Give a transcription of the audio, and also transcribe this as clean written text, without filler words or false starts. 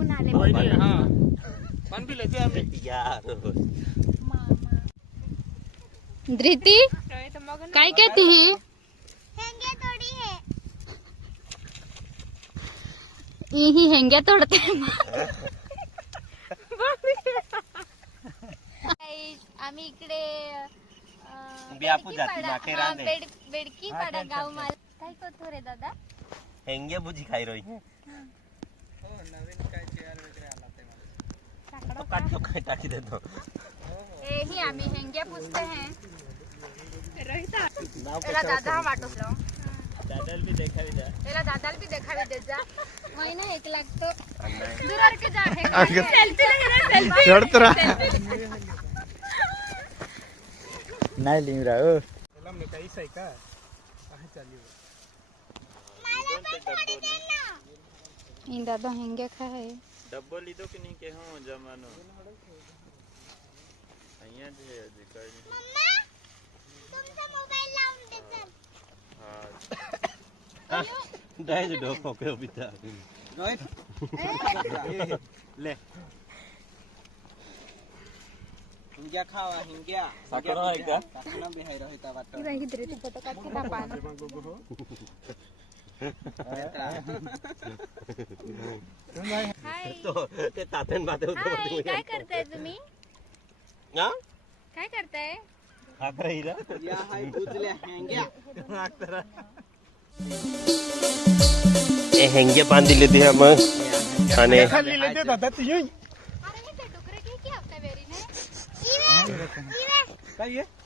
घेऊन आले पण भी लेते आम्ही यार धृती काय कहती ही ही हेंग्या तोडते आम्ही इकडे बेडकी पाडा गाव माल काय करतो रे दादा हेंगे भुजी खाई रही है नवीन काय चेअर वगैरे आला ते तो काट तो काय टाकी देतो ही आम्ही हेंग्या पुसते हैं रोहिता नाव त्याला दादा हा वाटवलो दादाला भी देखावी द्या त्याला दादाला भी देखावी दे जा महिना 1 लाख तो दूर के जा है सेल्फी सेल्फी चढतो रा नाही लिम रा ओ त्याला मी काही सही का आहे चालू इन दादा हेंगे खाए डब्बो लीधो कि नहीं के हो जमानो અહીંયા છે હજી કઈ મમ્મા तुमचा मोबाईल लावून दे चल हां डाय जो डोको के बिता राइट ले हिंग्या खावा हिंग्या साखर आहे का साखर बी आहे रोहिता वाटतं इरा हिद्रे तू पता काट के दापान हाय तो ते तातन बाते होते काय करताय तुम्ही हां काय करताय खात रहीला या हाय बुजल्या हेंग्या मागतरा ए हेंगे बांध दिले ते मग आणि खाली लेते दादा तुझी अरे हे डुकरे की आपल्या वेरीने इवे काय आहे